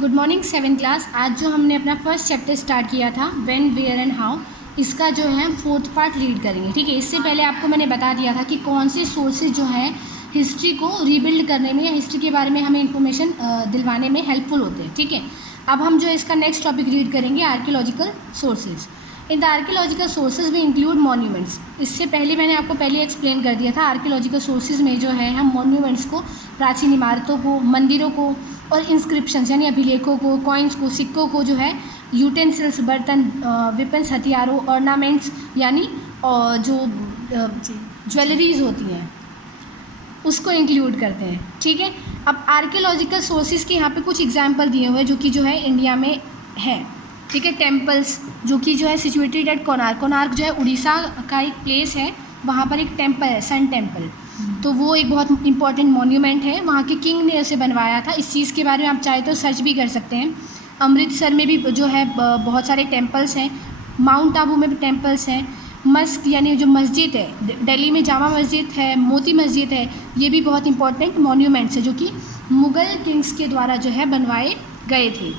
Good morning 7th class. आज जो हमने अपना फर्स्ट चैप्टर स्टार्ट किया था व्हेन वेयर एंड हाउ, इसका जो है 4th पार्ट रीड करेंगे। ठीक है, इससे पहले आपको मैंने बता दिया था कि कौन से सोर्सेज जो हैं हिस्ट्री को रीबिल्ड करने में या हिस्ट्री के बारे में हमें इन्फॉर्मेशन दिलवाने में हेल्पफुल होते हैं। ठीक है, अब हम जो इसका नेक्स्ट टॉपिक रीड करेंगे archaeological sources. In the archaeological sources we include monuments. इससे पहले मैंने आपको पहले एक्सप्लेन कर दिया था आर्कियोलॉजिकल सोर्सेज में जो है हम मॉन्यूमेंट्स को, प्राचीन इमारतों को, मंदिरों को और इंस्क्रिप्शंस यानी अभिलेखों को, कॉइन्स को, सिक्कों को जो है यूटेंसिल्स, बर्तन, वेपन्स, हथियारों, ऑर्नामेंट्स यानी जो ज्वेलरीज होती हैं उसको इंक्लूड करते हैं। ठीक है, अब आर्कियोलॉजिकल सोर्सेज के यहाँ पे कुछ एग्जांपल दिए हुए हैं जो कि जो है इंडिया में है। ठीक है, टेम्पल्स जो कि जो है सिचुएटेड एट कोणार्क। कोणार्क जो है उड़ीसा का एक प्लेस है, वहाँ पर एक टेम्पल है, सन टेम्पल। तो वो एक बहुत इंपॉर्टेंट मॉन्यूमेंट है, वहाँ के किंग ने उसे बनवाया था। इस चीज़ के बारे में आप चाहे तो सर्च भी कर सकते हैं। अमृतसर में भी जो है बहुत सारे टेम्पल्स हैं, माउंट आबू में भी टेम्पल्स हैं। मस्क यानी जो मस्जिद है, दिल्ली में जामा मस्जिद है, मोती मस्जिद है, ये भी बहुत इंपॉर्टेंट मॉन्यूमेंट्स है जो कि मुग़ल किंग्स के द्वारा जो है बनवाए गए थे।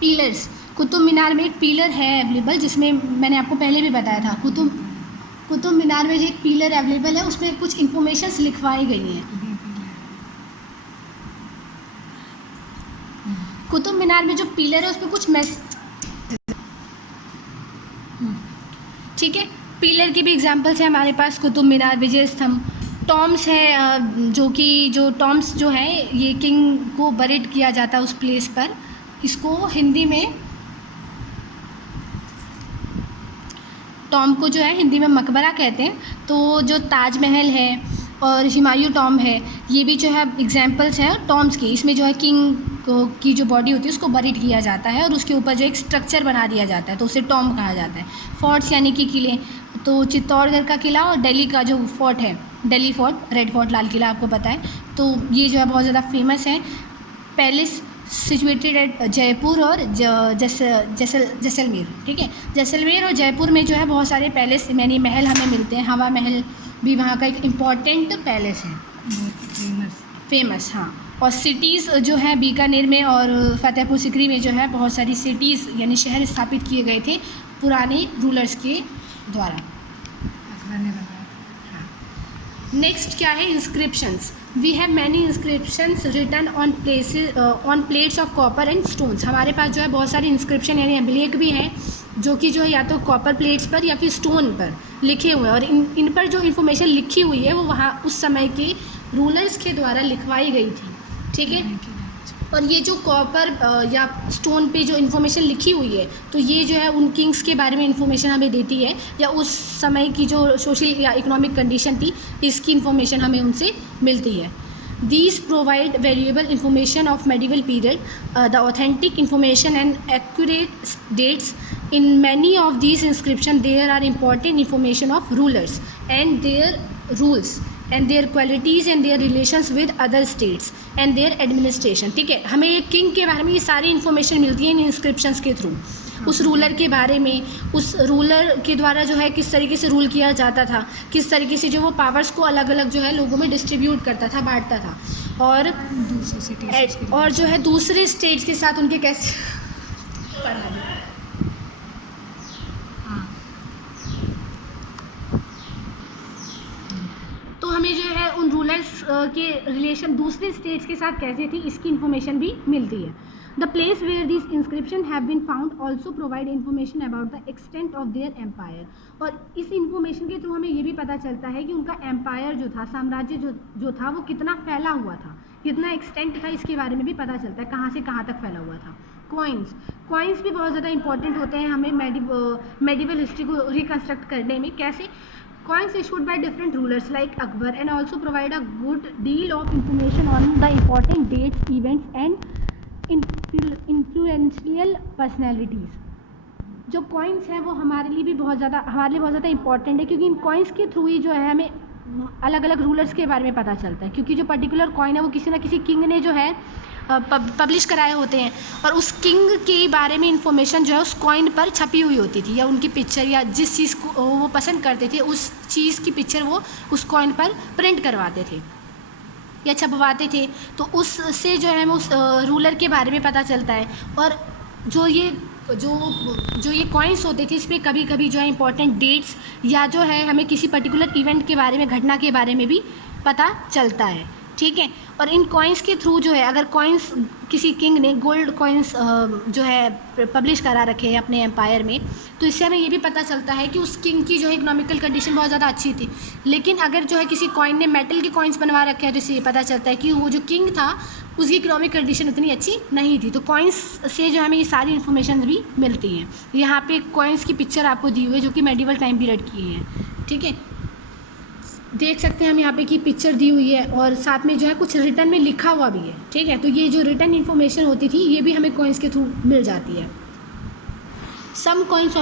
पिलर्स, कुतुब मीनार में एक पिलर है अवेलेबल, जिसमें मैंने आपको पहले भी बताया था कुतुब मीनार में जो एक पिलर अवेलेबल है उसमें कुछ इंफॉर्मेशंस लिखवाई गई हैं। कुतुब मीनार में जो पिलर है उसमें कुछ ठीक है, पिलर के भी एग्जांपल्स हैं हमारे पास, कुतुब मीनार, विजय स्तंभ। टॉम्स है जो टॉम्स जो है ये किंग को बरीड किया जाता है उस प्लेस पर। इसको हिंदी में टॉम को जो है हिंदी में मकबरा कहते हैं। तो जो ताजमहल है और हुमायूं टॉम है, ये भी जो है एग्जांपल्स हैं टॉम्स की। इसमें जो है किंग की जो बॉडी होती है उसको बरीड किया जाता है और उसके ऊपर जो एक स्ट्रक्चर बना दिया जाता है तो उसे टॉम कहा जाता है। फोर्ट्स यानी कि किले, तो चित्तौड़गढ़ का किला और दिल्ली का जो फोर्ट है, Delhi fort, red fort, Lal Qila आपको पता है, तो ये जो है बहुत ज़्यादा फेमस है। पैलेस सिचुएटेड एट जयपुर और जैसलमेर। ठीक है, जैसलमेर और जयपुर में जो है बहुत सारे पैलेस यानी महल हमें मिलते हैं। हवा महल भी वहाँ का एक इम्पॉर्टेंट पैलेस है, फेमस। हाँ, और सिटीज़ जो है बीकानेर में और फतेहपुर सिकरी में जो है बहुत सारी सिटीज़ यानी शहर स्थापित किए गए थे पुराने रूलर्स के द्वारा। नेक्स्ट क्या है, inscriptions. We have many inscriptions written on plates of copper and stones. हमारे पास जो है बहुत सारे इंस्क्रिप्शन यानी अभिलेख भी हैं जो कि जो है या तो कॉपर प्लेट्स पर या फिर स्टोन पर लिखे हुए हैं, और इन पर जो इन्फॉर्मेशन लिखी हुई है वो वहाँ उस समय के रूलर्स के द्वारा लिखवाई गई थी। ठीक है, और ये जो कॉपर या स्टोन पे जो इन्फॉर्मेशन लिखी हुई है तो ये जो है उन किंग्स के बारे में इन्फॉर्मेशन हमें देती है, या उस समय की जो सोशल या इकोनॉमिक कंडीशन थी इसकी इन्फॉर्मेशन हमें उनसे मिलती है। These provide valuable information of medieval period, the authentic information and accurate dates. In many of these inscriptions there are important information of rulers and their rules and their qualities and their relations with other states and their administration. ठीक है, हमें एक king के बारे में ये सारी information मिलती है इन इंस्क्रिप्शंस के थ्रू। उस रूलर के बारे में, उस रूलर के द्वारा जो है किस तरीके से रूल किया जाता था, किस तरीके से जो वो पावर्स को अलग अलग जो है लोगों में डिस्ट्रीब्यूट करता था, बांटता था, और जो है दूसरे स्टेट्स के साथ उनके कैसे तो हमें जो है उन रूलर्स के रिलेशन दूसरे स्टेट्स के साथ कैसे थी इसकी इन्फॉर्मेशन भी मिलती है। The place where these inscriptions have been found also provide information about the extent of their empire. और इस इंफॉर्मेशन के थ्रू हमें ये भी पता चलता है कि उनका एम्पायर जो था, साम्राज्य जो था वो कितना फैला हुआ था, कितना एक्सटेंट था, इसके बारे में भी पता चलता है कहाँ से कहाँ तक फैला हुआ था। कॉइन्स भी बहुत ज़्यादा इंपॉर्टेंट होते हैं हमें मेडिवल हिस्ट्री को रिकन्स्ट्रक्ट करने में। कैसे? Coins issued by different rulers like Akbar and also provide a good deal of information on the important dates, events and influential personalities. जो कॉइन्स हैं वो हमारे लिए बहुत ज़्यादा इंपॉर्टेंट है, क्योंकि इन कॉइन्स के थ्रू ही जो है हमें अलग अलग रूलर्स के बारे में पता चलता है, क्योंकि जो पर्टिकुलर कॉइन है वो किसी ना किसी किंग ने जो है पब्लिश कराए होते हैं, और उस किंग के बारे में इंफॉर्मेशन जो है उस कॉइन पर छपी हुई होती थी, या उनकी पिक्चर या जिस चीज़ को वो पसंद करते थे उस चीज़ की पिक्चर वो उस कॉइन पर प्रिंट करवाते थे। या छपवाते थे, तो उससे जो है हमें उस रूलर के बारे में पता चलता है। और जो ये कॉइन्स होते थे इसमें कभी कभी जो है इंपॉर्टेंट डेट्स या जो है हमें किसी पर्टिकुलर इवेंट के बारे में, घटना के बारे में भी पता चलता है, ठीक है। और इन कॉइन्स के थ्रू जो है, अगर कॉइन्स किसी किंग ने गोल्ड कॉइन्स जो है पब्लिश करा रखे हैं अपने एम्पायर में, तो इससे हमें ये भी पता चलता है कि उस किंग की जो है इकोनॉमिकल कंडीशन बहुत ज़्यादा अच्छी थी। लेकिन अगर जो है किसी कॉइन ने मेटल के कॉइन्स बनवा रखे हैं, तो इससे ये पता चलता है कि वो जो किंग था उसकी इकोनॉमिक कंडीशन उतनी अच्छी नहीं थी। तो कॉइन्स से जो हमें ये सारी इन्फॉर्मेशन भी मिलती हैं। यहाँ पे कॉइन्स की पिक्चर आपको दी हुई है जो कि मेडिवल टाइम पीरियड की है, ठीक है। देख सकते हैं हम यहाँ पे की पिक्चर दी हुई है और साथ में जो है कुछ रिटर्न में लिखा हुआ भी है, ठीक है। तो ये जो रिटर्न इन्फॉर्मेशन होती थी ये भी हमें कॉइन्स के थ्रू मिल जाती है। Some coins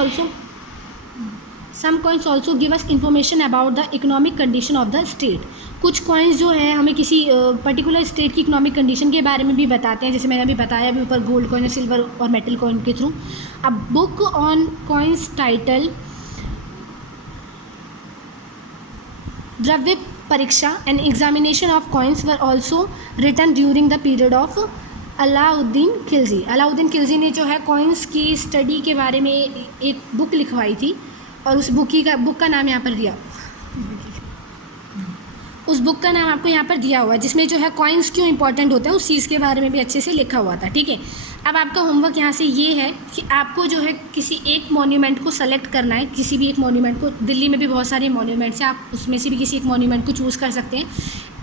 also give us information about the economic condition of the state. कुछ कॉइन्स जो है हमें किसी पर्टिकुलर स्टेट की इकोनॉमिक कंडीशन के बारे में भी बताते हैं, जैसे मैंने अभी बताया अभी ऊपर गोल्ड कॉइन, सिल्वर और मेटल कॉइन के through. A book on coins title Dravya Pariksha and examination of coins were also written during the period of Alauddin Khilji. Alauddin Khilji ने जो है कॉइन्स की स्टडी के बारे में एक बुक लिखवाई थी और उस बुक का नाम यहाँ पर दिया, उस बुक का नाम आपको यहाँ पर दिया हुआ है, जिसमें जो है कॉइन्स क्यों इंपॉर्टेंट होते हैं उस चीज़ के बारे में भी अच्छे से लिखा हुआ था, ठीक है। अब आपका होमवर्क यहाँ से ये है कि आपको जो है किसी एक मॉन्यूमेंट को सेलेक्ट करना है, किसी भी एक मॉन्यूमेंट को। दिल्ली में भी बहुत सारे मॉन्यूमेंट्स हैं, आप उसमें से भी किसी एक मॉन्यूमेंट को चूज़ कर सकते हैं।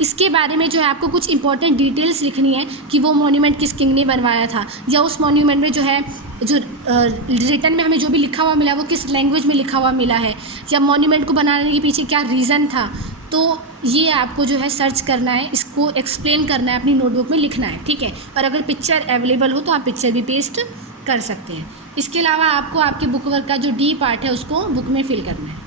इसके बारे में जो है आपको कुछ इंपॉर्टेंट डिटेल्स लिखनी है कि वो मॉन्यूमेंट किस किंग ने बनवाया था, या उस मॉन्यूमेंट में जो है जो रिटन में हमें जो भी लिखा हुआ मिला वो किस लैंग्वेज में लिखा हुआ मिला है, या मॉन्यूमेंट को बनाने के पीछे क्या रीज़न था। तो ये आपको जो है सर्च करना है, इसको एक्सप्लेन करना है, अपनी नोटबुक में लिखना है, ठीक है। और अगर पिक्चर अवेलेबल हो तो आप पिक्चर भी पेस्ट कर सकते हैं। इसके अलावा आपको आपके बुक वर्क का जो डी पार्ट है उसको बुक में फिल करना है।